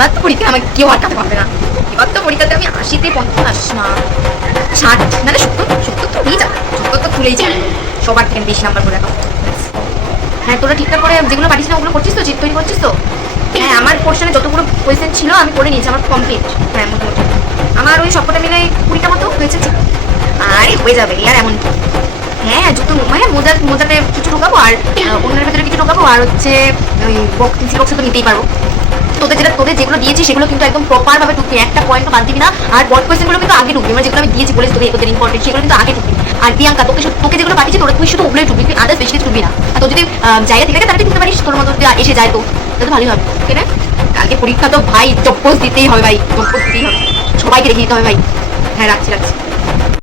এবার তো পরীক্ষা আমাকে কেউ আটকাতে পারবে না। এবার তো পরীক্ষাতে আমি 80-তে 50 না 60 না 70 তো নিয়ে যাবে, 70 তো খুলেই যাবে, সবার থেকে বেশি নাম্বার করে রাখা। হ্যাঁ তোরা ঠিকঠাক করে যেগুলো পাঠিস না ওগুলো করছিস তো, চিট তৈরি করছিস তো? হ্যাঁ আমার পোর্শনে যতগুলো কোয়েশ্চেন ছিল আমি করে নিয়েছি, আমার কমপ্লিট। হ্যাঁ মোটামুটি আমার ওই সবকটা মিলে 20টা মতো হয়েছে। আরে হয়ে যাবে আর এমন। হ্যাঁ জুতো মানে মোজাতে কিছু ঢোকাবো আর অন্যের ভেতরে কিছু ঢোকাবো, আর হচ্ছে ওই বক্সে তো নিতেই পারবো। তোদের যেগুলো দিয়েছি সেগুলো কিন্তু একদম প্রপার ভাবে ঢুকবি, একটা পয়েন্ট বাদ দিবি না। আর বড় কোয়েশ্চেনগুলো কিন্তু আগে ঢুকবি, মানে যেগুলো আমি দিয়েছি বলেছি তোদের ইম্পর্টেন্ট সেগুলো কিন্তু আগে ঢুকবি। আর প্রিয়াঙ্কা তোকে যেগুলো পাঠিয়েছি তুই শুধু ওগুলোই ঢুকবি, তুই আদার্স বেশি কিছু ঢুকবি না। আর তোর যদি জায়গা ঠিক থাকে তাহলে তুই ঢুকতে পারিস, তোর মতো যদি এসে যায় তো তাহলে ভালোই হবে। ঠিক আছে কালকে পরীক্ষা তো ভাই চপ্পস দিতেই হবে, ভাই চপ্পস দিতেই হবে, সবাইকে রেখে দিতে হবে ভাই। হ্যাঁ রাখছি।